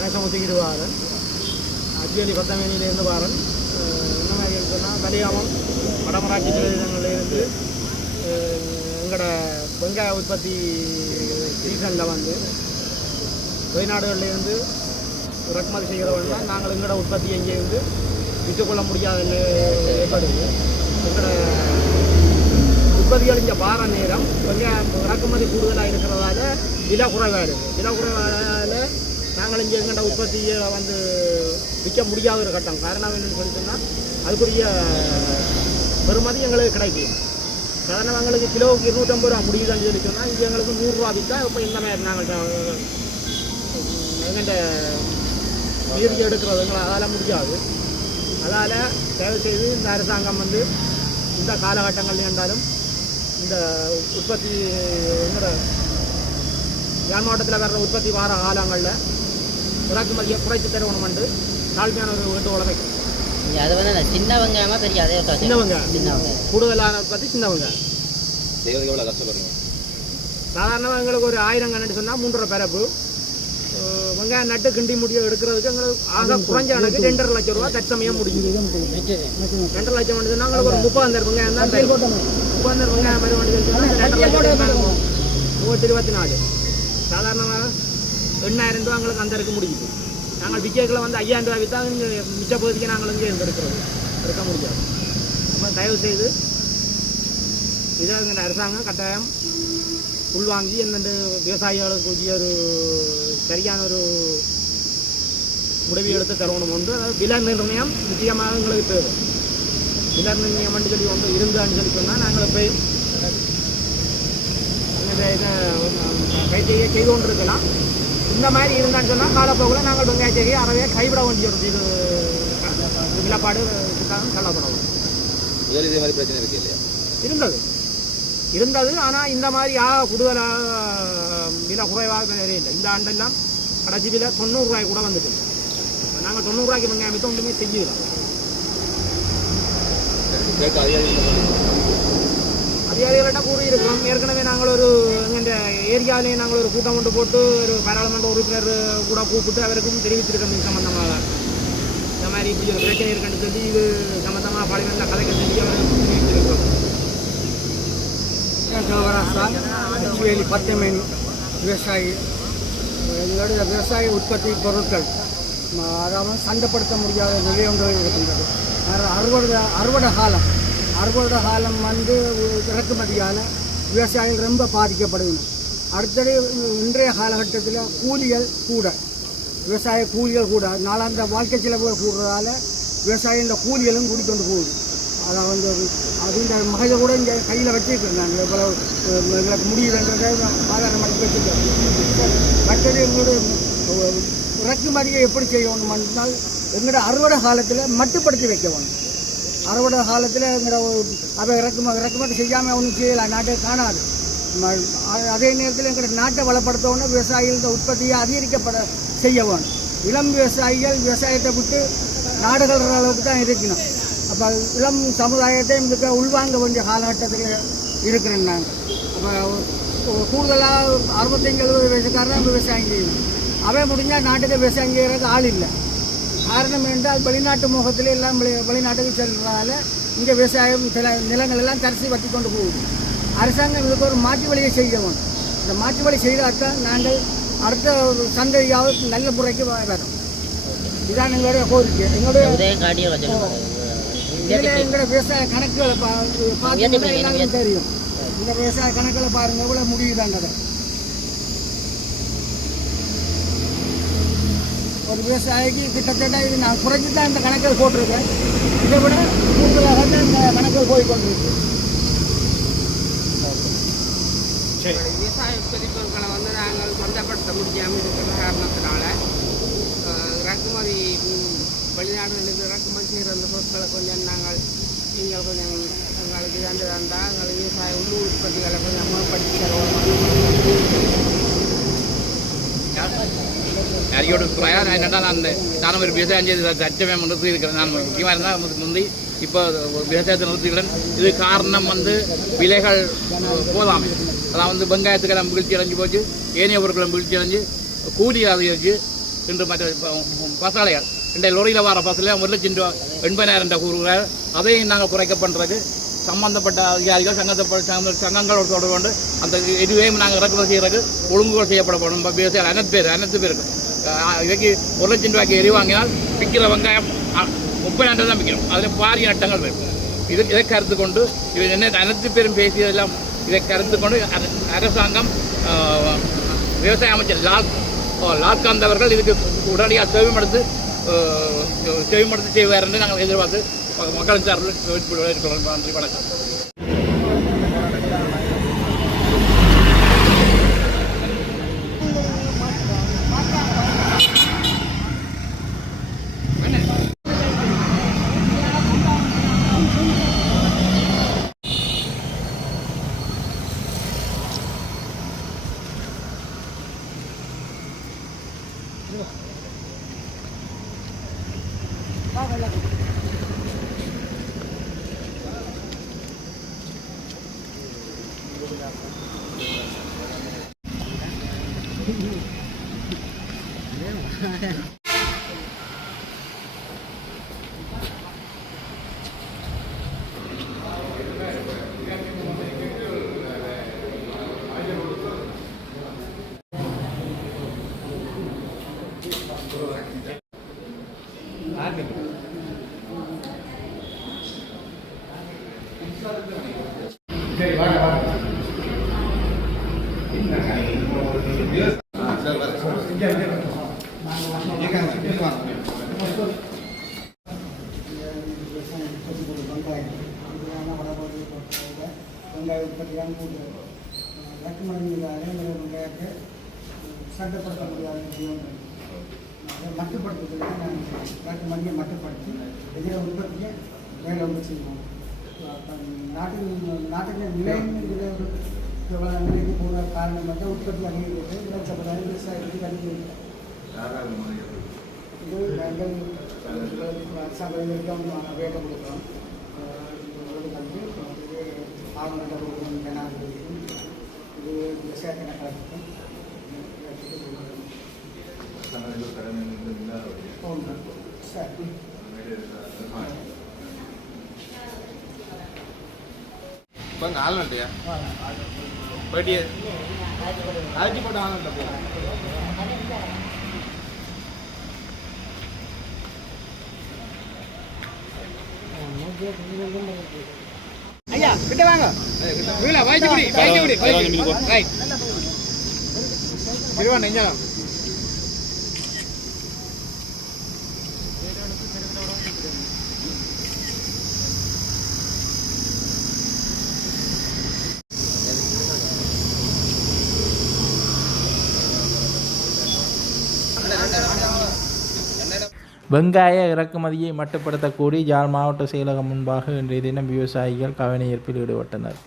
கணேசமுத்திக்கிட்டு Warren, அஜ்வேலி பத்தமேனியிலேருந்து Warren. என்ன மாதிரி இருக்குன்னா வலியாமம் வடமராட்சி பிரதேசங்கள்லேருந்து எங்களோட வெங்காய உற்பத்தி சீசனில் வந்து வெளிநாடுகள்லேருந்து இறக்குமதி செய்கிறவங்க நாங்கள் எங்களோட உற்பத்தி எங்கேருந்து விற்றுக்கொள்ள முடியாத ஏற்படுது. எங்களோட உற்பத்திகள் இங்கே வார நேரம் வெங்காயம் இறக்குமதி கூடுதலாக இருக்கிறதால விலை குறைவாக இருக்குது. விலை குறைவால் நாங்கள் இங்கே எங்கள்கிட்ட உற்பத்தியை வந்து விற்க முடியாத ஒரு கட்டம். காரணம் என்னென்னு சொல்லி சொன்னால் அதுக்குரிய பெறுமதி எங்களுக்கு கிடைக்கும். சாதாரண எங்களுக்கு கிலோவுக்கு 250 ரூபா முடியுதுன்னு சொல்லி சொன்னால் இங்கே எங்களுக்கு 100 ரூபா விற்றா இப்போ இந்த மாதிரி நாங்கள் எங்கள்கிட்ட மீறி எடுக்கிறது எங்களை அதால் முடியாது. அதால் தயவுசெய்து இந்த அரசாங்கம் வந்து இந்த காலகட்டங்கள் இருந்தாலும் இந்த உற்பத்தி எங்களோட யாழ் மாவட்டத்தில் வர்ற உற்பத்தி வார காலங்களில் இறக்குமதியை குறைச்சி தருவணும் என்று தாழ்மையான ஒரு வேண்டுகோளை வைக்கும். அது வந்து சின்ன வெங்காயமா பெரிய அதே சின்ன வெங்காயம் கூடுதலான உற்பத்தி சின்ன வெங்காயம் செய்வதுக்கு எவ்வளோ கஷ்டப்படுறீங்க? சாதாரணமாக எங்களுக்கு ஒரு 1000 கண்ணு சொன்னால் 3.5 பரப்பு வெங்காயம் நட்டு கிண்டி முடிய எடுக்கிறதுக்கு எங்களுக்கு ஆக குறைஞ்ச கணக்கு 2.5 லட்சம் ரூபா தற்சமயம் முடியுது. 2.5 லட்சம் சொன்னால் எங்களுக்கு ஒரு 30,000 வெங்காயம் தான் 30,000 வெங்காயம் மாதிரி வந்து 24. சாதாரணமாக 8,000 ரூபா எங்களுக்கு அந்த இருக்க முடியுது. நாங்கள் விற்கல வந்து 5,000 ரூபா விற்றா இங்கே மிச்ச பகுதிக்கு நாங்கள் இங்கே எடுக்க முடியாது. அப்போ தயவு செய்து இதை எங்கள் அரசாங்கம் கட்டாயம் உள்வாங்கி எந்தெந்த விவசாயிகளுக்கு ஒரு சரியான ஒரு முடிவு எடுத்து தரணும் ஒன்று. அதாவது விலை நிர்ணயம் நிச்சயமாக எங்களுக்கு தேவை. விலை நிர்ணயம் என்று சொல்லி ஒன்று இருந்தான்னு சொல்லி சொன்னால் நாங்கள் இப்போ இதை கைத்தறியை செய்து கொண்டு இருக்கலாம். இந்த மாதிரி இருந்தான்னு சொன்னால் காலப்போக்கில் நாங்கள் வெங்காய செடியை அறவே கைவிட வேண்டியது. இது விலைப்பாடு தள்ளப்படவும் இதே மாதிரி பிரச்சனை இருக்கு இல்லையா? இருந்தது. ஆனால் இந்த மாதிரி கூடுதலாக விலை குறைவாக நிறைய இல்லை. இந்த ஆண்டெல்லாம் கடைசி விலை 90 ரூபாய் கூட வந்துட்டு. நாங்கள் 90 ரூபாய்க்கு வெங்காயம் விற்று ஒன்றுமே செய்யலாம். அதிகாரிகள்கிட்ட கூறியிருக்கிறோம். ஏற்கனவே நாங்கள் ஒரு எங்கள் ஏரியாவிலேயே நாங்கள் ஒரு கூட்டம் கொண்டு போட்டு ஒரு பாராளுமன்ற உறுப்பினர் கூட கூப்பிட்டு அவருக்கும் தெரிவித்திருக்கோம். இது சம்பந்தமாக இந்த மாதிரி இப்படி ஒரு பிரச்சனை இருக்குன்னு சொல்லி இது சம்பந்தமாக பார்லிமெண்ட்டில் கலைக்க சொல்லி அவருக்கு தெரிவித்திருக்கிறோம். அஜ்வேலி பத்தமேனி விவசாயி. எங்களுடைய விவசாய உற்பத்தி பொருட்கள் அதாவது சந்தைப்படுத்த முடியாத நிலை ஒன்று இருக்கின்றது. அறுவடை காலம் வந்து இறக்குமதியான விவசாயிகள் ரொம்ப பாதிக்கப்படுகின்றன. அடுத்தது இன்றைய காலகட்டத்தில் கூலிகள் கூட, விவசாய கூலிகள் கூட நாளாந்த வாழ்க்கை செலவுகள் கூடுறதால விவசாயிகள கூலிகளும் கூட்டிக்கொண்டு போகுது. அதை வந்து அதுன்ற மகையை கூட இங்கே கையில் வச்சுருக்காங்க. இவ்வளோ எங்களுக்கு முடியுதுன்றதை ஆதாரம் பண்ணி வச்சுருக்காங்க. மற்றது எங்களுடைய இறக்குமதியை எப்படி செய்யணும் என்றால் எங்களோட அறுவடை காலத்தில் மட்டுப்படுத்தி வைக்க வேணும். அறுவடை காலத்தில் எங்களோட அதை இறக்குமதி செய்யாமல் ஒன்றும் செய்யலாம், நாட்டை காணாது. அதே நேரத்தில் எங்களோட நாட்டை வளப்படுத்தவுடனே விவசாயிகளோட உற்பத்தியை அதிகரிக்கப்பட செய்ய வேணும். இளம் விவசாயிகள் விவசாயத்தை விட்டு நாடுகள் அளவுக்கு தான் இருக்கணும். அப்போ இளம் சமுதாயத்தை இதுக்கு உள்வாங்க வேண்டிய காலகட்டத்தில் இருக்கிறேன் நாங்கள். அப்போ கூடுதலாக 65-70 வயசுக்காரன் விவசாயம் செய்யணும். அவை முடிஞ்சால் நாட்டுக்கு விவசாயம் செய்கிறதுக்கு ஆள் இல்லை. காரணம் என்றால் வெளிநாட்டு முகத்தில் எல்லாம் வெளிநாட்டுக்கு செல்றதால இங்கே விவசாயம் சில நிலங்கள் எல்லாம் தரிசி வட்டி கொண்டு போகுது. அரசாங்கம் இதுக்கு ஒரு மாற்று வழியை செய்ய வேணும். இந்த மாற்று வழி செய்தால்தான் நாங்கள் அடுத்த சந்ததியாவது நல்ல முறைக்கு வரும். இதான் எங்களுடைய கோரிக்கை. எங்களுடைய விவசாய கணக்குகளை பார்த்தீங்கன்னா எல்லாருக்கும் தெரியும். இந்த விவசாய கணக்குகளை பாருங்க எவ்வளோ முடியுதான்றதை. ஒரு விவசாயிக்கு கிட்டத்தட்ட இது நான் குறைஞ்சி தான் இந்த கணக்கில் போட்டிருக்கேன். இதை விட கூடுதலாக இந்த கணக்கில் போய்கொண்டிருக்கு. விவசாய உற்பத்தி பொருட்களை வந்து நாங்கள் சந்தைப்படுத்த முடியாமல் இருக்கிற காரணத்தினால இறக்குமதி வெளிநாடுகளுக்கு இறக்குமதி செய்கிற அந்த பொருட்களை கொஞ்சம் நீங்கள் கொஞ்சம் எங்களுக்கு இழந்து தந்தால் எங்களுக்கு விவசாய உள்ளூர் உற்பத்திகளை கொஞ்சம் மேம்படுத்தி தருவோம். யாரையோட என்னென்னா நான் ஒரு விவசாயம் செய்து தச்சமே நிறுத்தி இருக்கிறேன். நான் முக்கியமாக இருந்தால் முந்தி இப்போ விவசாயத்தை நிறுத்திக்கிறேன். இது காரணம் வந்து விலைகள் போதாமை. அதான் வந்து வெங்காயத்துக்கெல்லாம் வீழ்ச்சி அடைஞ்சு போச்சு, ஏனைய பொருட்களும் வீழ்ச்சி அடைஞ்சு கூலி அதிகரிச்சு இன்று மற்ற பசாலைகள் இன்றைய லொரியில் வர பஸ்ஸில் 1,80,000 கூறுகிறார். அதையும் நாங்கள் குறைக்க பண்ணுறதுக்கு சம்பந்தப்பட்ட அதிகாரிகள் சங்கங்களோடு தொடர்பு கொண்டு அந்த எதுவையும் நாங்கள் இறக்குமதி செய்கிறதுக்கு ஒழுங்குகள் செய்யப்படப்படும். விவசாயிகள் அனைத்து பேருக்கு இன்றைக்கு 1,00,000 ரூபாய்க்கு எரி வாங்கினால் விற்கிற வெங்காயம் 30,000 தான் விற்கிறோம். அதில் பாரிய நட்டங்கள் வரும். இதை கருத்து கொண்டு அனைத்து பேரும் பேசியதெல்லாம் இதை கருத்து கொண்டு அரசாங்கம் விவசாய அமைச்சர் லால்காந்த் அவர்கள் இதுக்கு உடனடியாக செவிமடுத்து செய்வார் என்று நாங்கள் எதிர்பார்த்து மக்களின் சார்பில் இருக்கிறோம். நன்றி, வணக்கம். வெங்காய உற்பத்தியான இறக்குமதி வெங்காயத்தை சட்டப்படுத்த முடியாத மட்டுப்படுத்துறதுக்கு இறக்குமதியை மட்டுப்படுத்தி எதிர உற்பத்தியை மேலே வந்து செய்வோம். நாட்டில் நிலையம் இதில் ஒரு நிலைக்கு போகிற காரணம் வந்து உற்பத்தி அதிகரிக்கிறது. விளைச்சப்படாது விவசாயத்துக்கு அதிகரிக்கிறது. இது நாங்கள் அரசாங்கம் வேலை கொடுக்குறோம். ஆவணம் ஜனாதிபதிக்கும் இது விவசாய கணக்காக சரி இப்போ இந்த ஆளுநர்யா போயிட்டு அழைச்சி போட்ட ஆளுநர் ஐயா கிட்ட வாங்க. வெங்காய இறக்குமதியை மட்டுப்படுத்தக் கோரி யாழ் மாவட்ட செயலகம் முன்பாக இன்றைய தினம் விவசாயிகள் கவனஈர்ப்பில் ஈடுபட்டனர்.